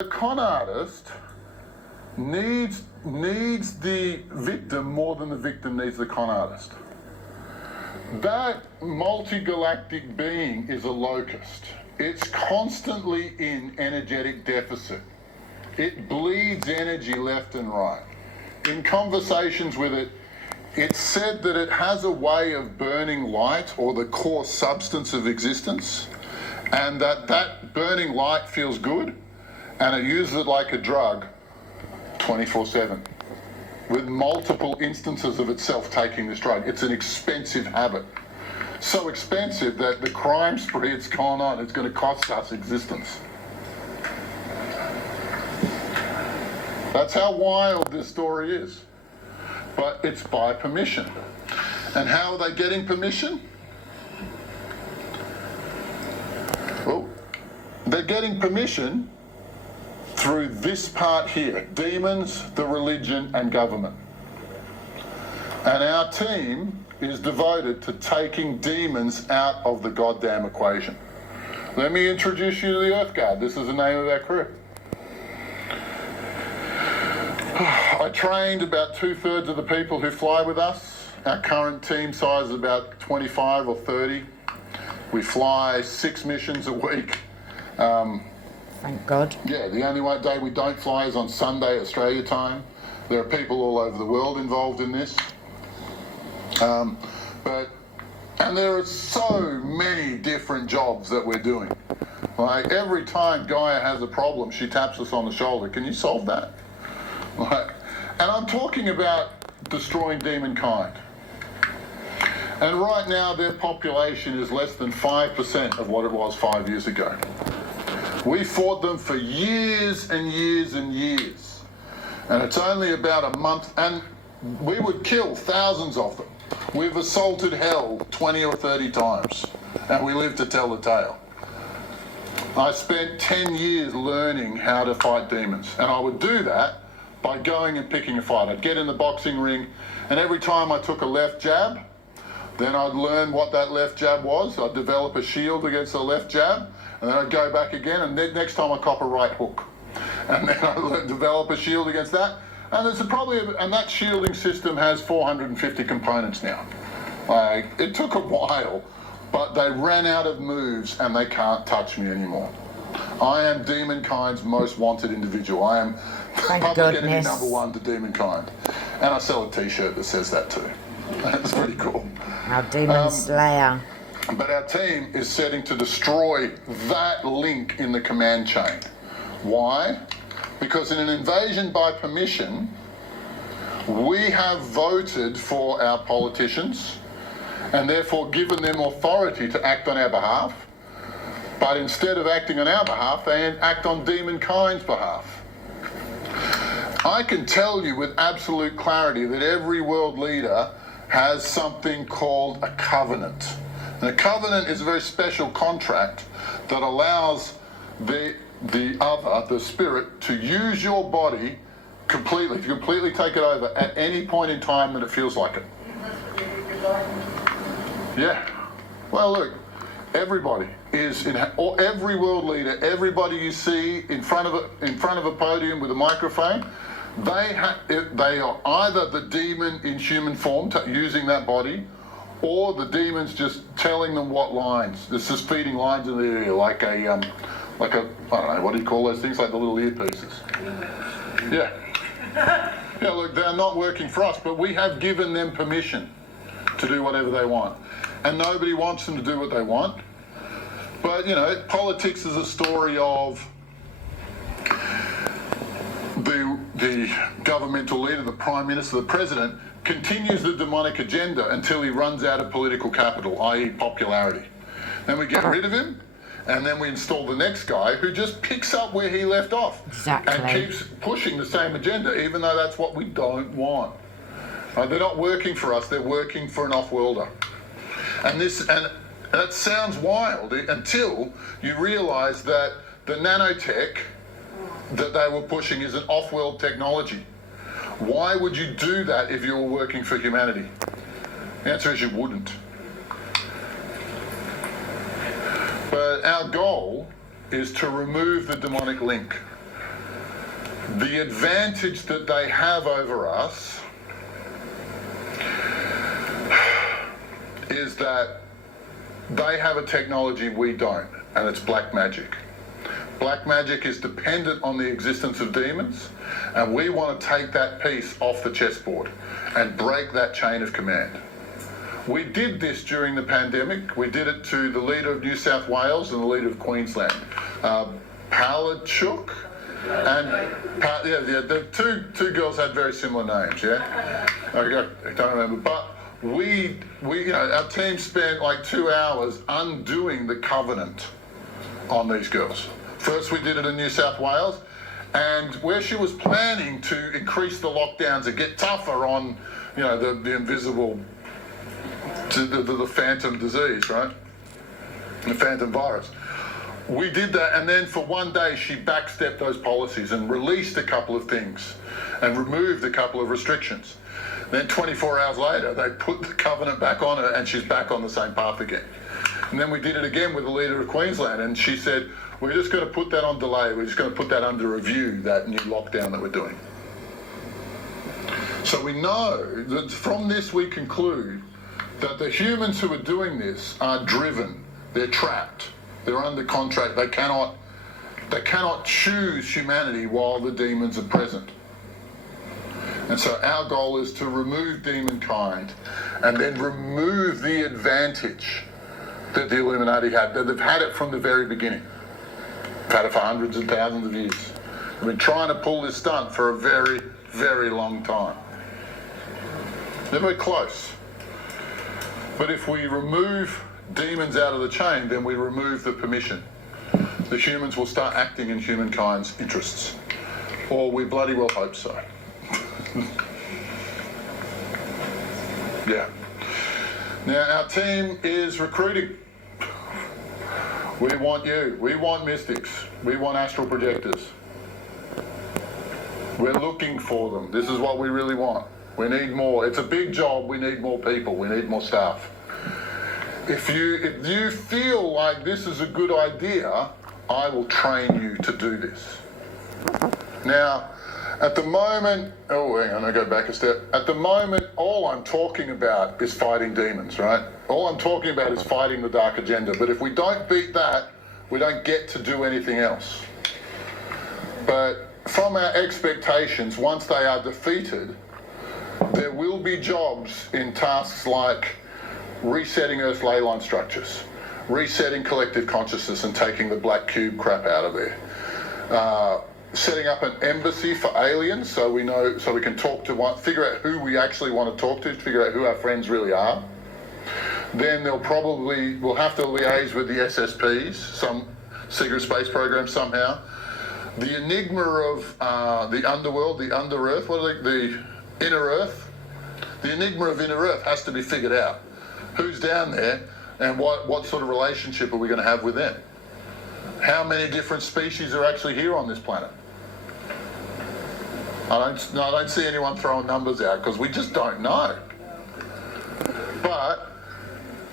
The con artist needs the victim more than the victim needs the con artist. That multi-galactic being is a locust. It's constantly in energetic deficit. It bleeds energy left and right. In conversations with it, it's said that it has a way of burning light, or the core substance of existence, and that burning light feels good, and it uses it like a drug 24/7, with multiple instances of itself taking this drug. It's an expensive habit. So expensive that the crime spree it's gone on, it's going to cost us existence. That's how wild this story is. But it's by permission. And how are they getting permission? Well, they're getting permission through this part here: demons, the religion, and government. And our team is devoted to taking demons out of the goddamn equation. Let me introduce you to the Earth Guard. This is the name of our crew. I trained about 2/3 of the people who fly with us. Our current team size is about 25 or 30. We fly 6 missions a week. Thank God. Yeah, the only day we don't fly is on Sunday, Australia time. There are people all over the world involved in this. And there are so many different jobs that we're doing. Like, every time Gaia has a problem, she taps us on the shoulder. Can you solve that? Like, and I'm talking about destroying demon kind. And right now their population is less than 5% of what it was 5 years ago. We fought them for years and years and years. And it's only about a month, and we would kill thousands of them. We've assaulted hell 20 or 30 times, and we live to tell the tale. I spent 10 years learning how to fight demons, and I would do that by going and picking a fight. I'd get in the boxing ring, and every time I took a left jab, then I'd learn what that left jab was. I'd develop a shield against the left jab, and then I'd go back again, and then next time I'd cop a right hook. And then I'd develop a shield against that. And and that shielding system has 450 components now. Like, it took a while, but they ran out of moves and they can't touch me anymore. I am Demonkind's most wanted individual. I am public enemy number 1 to Demonkind. And I sell a t-shirt that says that too. That's pretty cool. Our Demon Slayer. But our team is setting to destroy that link in the command chain. Why? Because in an invasion by permission, we have voted for our politicians and therefore given them authority to act on our behalf. But instead of acting on our behalf, they act on Demonkind's behalf. I can tell you with absolute clarity that every world leader has something called a covenant. And a covenant is a very special contract that allows the spirit, to use your body completely, to completely take it over at any point in time that it feels like it. Yeah. Well, look, everybody is every world leader, everybody you see in front of a podium with a microphone, they are either the demon in human form using that body, or the demon's just telling them what lines. This is feeding lines in the ear, like a, I don't know, what do you call those things? Like the little earpieces. Yeah. Yeah, look, they're not working for us, but we have given them permission to do whatever they want. And nobody wants them to do what they want. But, you know, politics is a story of the governmental leader, the prime minister, the president, continues the demonic agenda until he runs out of political capital, i.e. popularity. Then we get rid of him, and then we install the next guy who just picks up where he left off. Exactly. And keeps pushing the same agenda, even though that's what we don't want. They're not working for us, they're working for an off-worlder. And that sounds wild until you realise that the nanotech that they were pushing is an off-world technology. Why would you do that if you were working for humanity? The answer is you wouldn't. But our goal is to remove the demonic link. The advantage that they have over us is that they have a technology we don't, and it's black magic. Black magic is dependent on the existence of demons, and we want to take that piece off the chessboard and break that chain of command. We did this during the pandemic. We did it to the leader of New South Wales and the leader of Queensland, Palachuk, and the two girls had very similar names. Yeah, I don't remember, but we our team spent like 2 hours undoing the covenant on these girls. First, we did it in New South Wales, and where she was planning to increase the lockdowns and get tougher on, the invisible, the phantom disease, right? The phantom virus. We did that, and then for one day she backstepped those policies and released a couple of things and removed a couple of restrictions. Then 24 hours later, they put the covenant back on her and she's back on the same path again. And then we did it again with the leader of Queensland, and she said, we're just going to put that on delay. We're just going to put that under review, that new lockdown that we're doing. So we know that from this we conclude that the humans who are doing this are driven. They're trapped. They're under contract. They cannot choose humanity while the demons are present. And so our goal is to remove demonkind and then remove the advantage that the Illuminati had. They've had it from the very beginning. They've had it for hundreds and thousands of years. They've been trying to pull this stunt for a very, very long time. They're very close. But if we remove demons out of the chain, then we remove the permission. The humans will start acting in humankind's interests. Or we bloody well hope so. Yeah. Now, our team is recruiting. We want you. We want mystics. We want astral projectors. We're looking for them. This is what we really want. We need more. It's a big job. We need more people. We need more staff. If you feel like this is a good idea, I will train you to do this. Now, at the moment, hang on, I go back a step. At the moment, all I'm talking about is fighting demons, right? All I'm talking about is fighting the dark agenda. But if we don't beat that, we don't get to do anything else. But from our expectations, once they are defeated, there will be jobs in tasks like resetting Earth's ley line structures, resetting collective consciousness and taking the black cube crap out of there. Setting up an embassy for aliens so we can talk to figure out who we actually want to talk to, figure out who our friends really are. Then we'll have to liaise with the SSPs, some secret space program somehow. The enigma of the underworld, the under earth, the inner earth? The enigma of inner earth has to be figured out. Who's down there and what sort of relationship are we going to have with them? How many different species are actually here on this planet? I don't see anyone throwing numbers out because we just don't know. But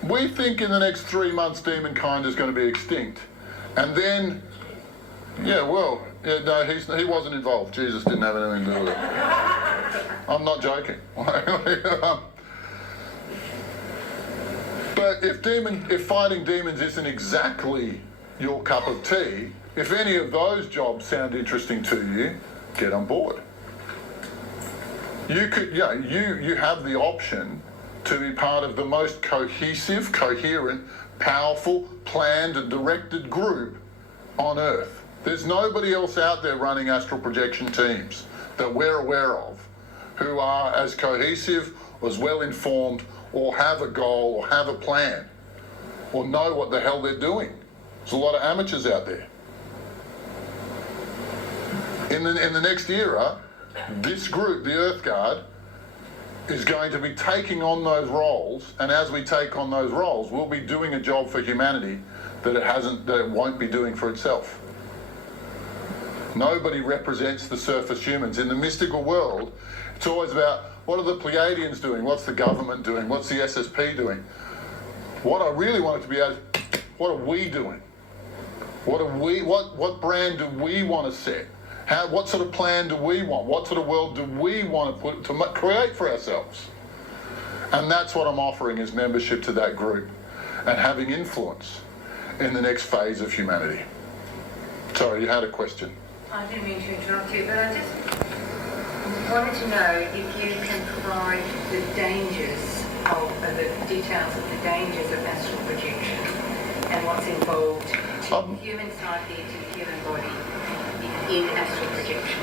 we think in the next 3 months demonkind is going to be extinct. And then, he wasn't involved. Jesus didn't have anything to do with it. I'm not joking. But if fighting demons isn't exactly your cup of tea, if any of those jobs sound interesting to you, get on board. You have the option to be part of the most cohesive, coherent, powerful, planned and directed group on Earth. There's nobody else out there running astral projection teams that we're aware of who are as cohesive, as well informed, or have a goal, or have a plan, or know what the hell they're doing. There's a lot of amateurs out there. In the next era, this group, the Earth Guard, is going to be taking on those roles, and as we take on those roles, we'll be doing a job for humanity that it won't be doing for itself. Nobody represents the surface humans. In the mystical world, it's always about what are the Pleiadians doing, what's the government doing, what's the SSP doing. What I really want it to be is, what are we doing? What brand do we want to set? What sort of plan do we want? What sort of world do we want to create for ourselves? And that's what I'm offering is membership to that group and having influence in the next phase of humanity. Sorry, you had a question. I didn't mean to interrupt you, but I just wanted to know if you can provide the dangers the details of the dangers of astral projection and what's involved to the human psyche, to the human body in astral projection.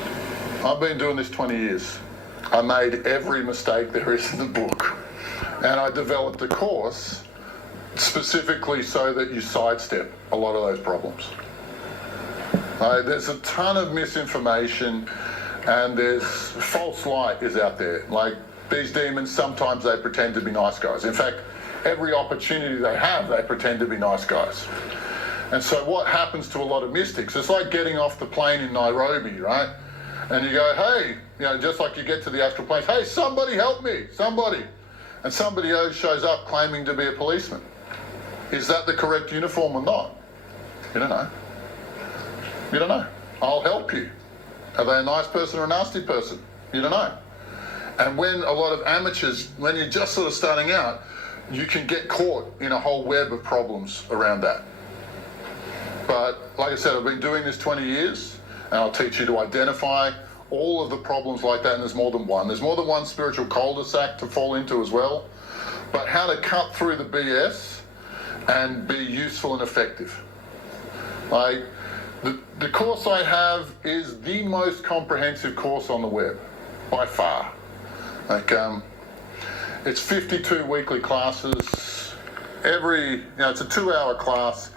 I've been doing this 20 years. I made every mistake there is in the book. And I developed a course specifically so that you sidestep a lot of those problems. There's a ton of misinformation and there's false light is out there. Like these demons, sometimes they pretend to be nice guys. In fact, every opportunity they have, they pretend to be nice guys. And so what happens to a lot of mystics, it's like getting off the plane in Nairobi, right? And you go, hey, just like you get to the astral plane, hey, somebody help me, somebody. And somebody else shows up claiming to be a policeman. Is that the correct uniform or not? You don't know. You don't know. I'll help you. Are they a nice person or a nasty person? You don't know. And when a lot of amateurs, when you're just sort of starting out, you can get caught in a whole web of problems around that. But like I said, I've been doing this 20 years, and I'll teach you to identify all of the problems like that, and there's more than one. There's more than one spiritual cul-de-sac to fall into as well. But how to cut through the BS and be useful and effective. Like, the course I have is the most comprehensive course on the web, by far. Like, it's 52 weekly classes. It's a 2-hour class,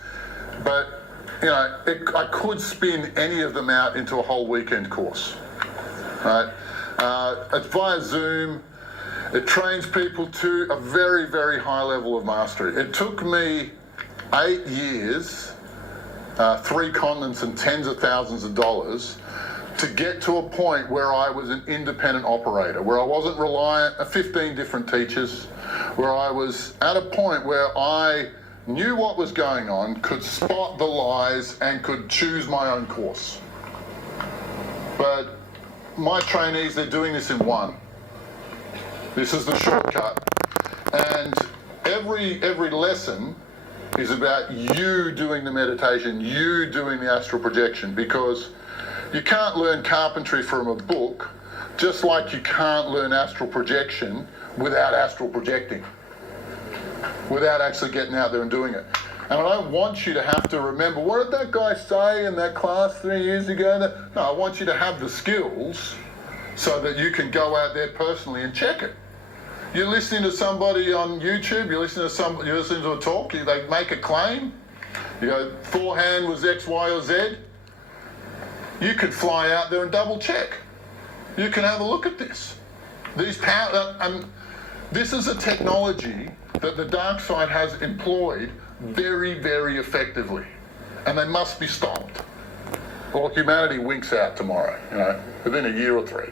but I could spin any of them out into a whole weekend course. Right? It's via Zoom. It trains people to a very, very high level of mastery. It took me 8 years, 3 continents and tens of thousands of dollars to get to a point where I was an independent operator, where I wasn't reliant on 15 different teachers, where I was at a point where I knew what was going on, could spot the lies, and could choose my own course. But my trainees, they're doing this in one. This is the shortcut. And every lesson is about you doing the meditation, you doing the astral projection, because you can't learn carpentry from a book, just like you can't learn astral projection without astral projecting, without actually getting out there and doing it. And I don't want you to have to remember, what did that guy say in that class 3 years ago? No, I want you to have the skills so that you can go out there personally and check it. You're listening to somebody on YouTube, you're listening to a talk, they make a claim, you go, Thor hand was X, Y, or Z. You could fly out there and double check. You can have a look at this. This is a technology that the dark side has employed very, very effectively, and they must be stopped, or humanity winks out tomorrow, within a year or 3.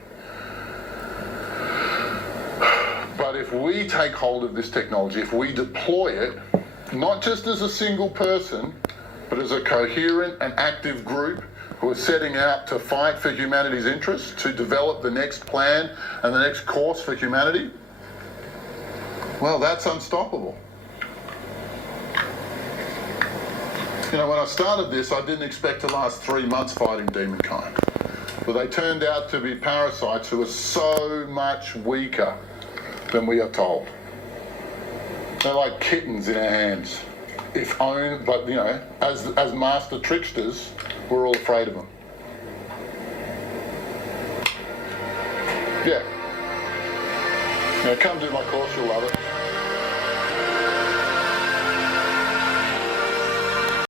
But if we take hold of this technology, if we deploy it, not just as a single person, but as a coherent and active group who are setting out to fight for humanity's interests, to develop the next plan and the next course for humanity, well, that's unstoppable. When I started this, I didn't expect to last 3 months fighting demonkind. But they turned out to be parasites who are so much weaker than we are told. They're like kittens in our hands. If owned, but as master tricksters, we're all afraid of them. Yeah. Come do my course, you'll love it.